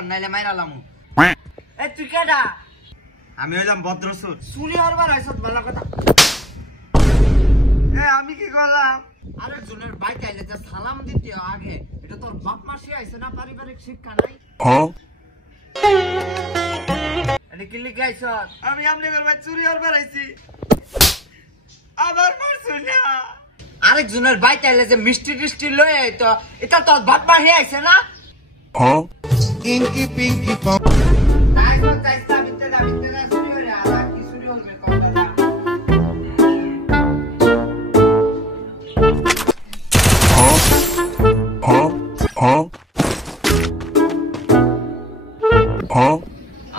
কর নাইলে মাইরালামু। এ তুই কেডা? আমি হইলাম ভদ্রসুর। চুরি হরবার হইছত ভালো কথা। আমি কি করলাম? আরেকজনের বাইক আইলে যা সালাম দিতে আগে, এটা তোর বাপ মা শিখাইছে না? পারিবারিক শিক্ষা নাই? এটা কি লিখে আইছ? আমি আপনাদের ভাই চুরি হরবার আইছি। আবার মারছো না। আরেকজনের বাইক আইলে যে মিষ্টি টিষ্টি লয়ে আইতো, এটা তোর বাপ মা শিখাইছে না? Inky Pinky Pong. তাইছা ভিতরে চুরি হইরে আর কি চুরি হইবে কথা না।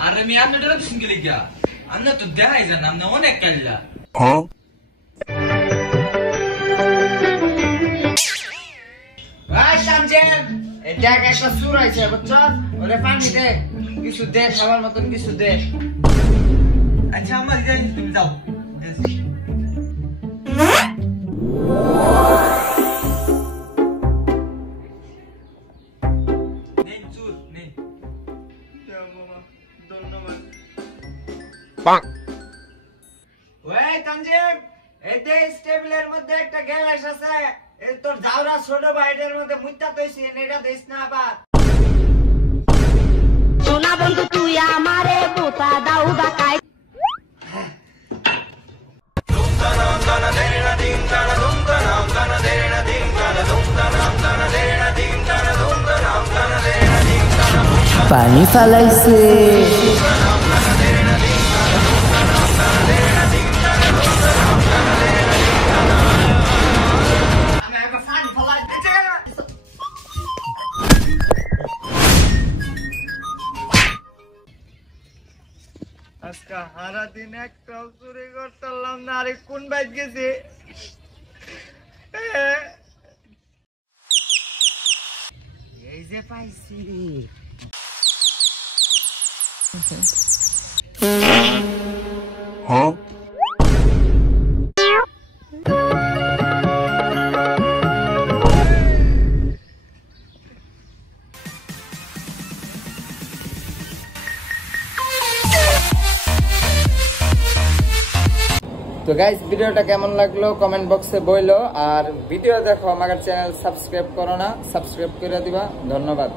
আরে আমি আপনাদের সঙ্গে লিখা আমরা তো দেখাই যান আমরা অনেক কাল্লা এটা একটা চুর আইছে বুঝছো? ওরে পানি দে, কিছু দে, খাবার মতন কিছু দে। আচ্ছা আমার যাই তুমি যাও নেন চুর নেন ধন্যবাদ। ওই তানজিম, এই যে স্টেবলের মধ্যে একটা গ্যাস আছে, এই তোর জাউরা ছোট ভাইদের মধ্যে মুইতা তৈছি, এটা দিস না আবার। সোনা বন্ধু তুই আমারে বোতা দাও বাকাই পানি ফালাইছে আজকে সারা দিন একটাও চুরি করতাম না। আরে কোন বাইক গেছে? এই যে পাইছি। তো গাইস, ভিডিওটা কেমন লাগলো কমেন্ট বক্সে বইলো, আর ভিডিও দেখো আমার চ্যানেল সাবস্ক্রাইব করো না, সাবস্ক্রাইব করে দিবা। ধন্যবাদ।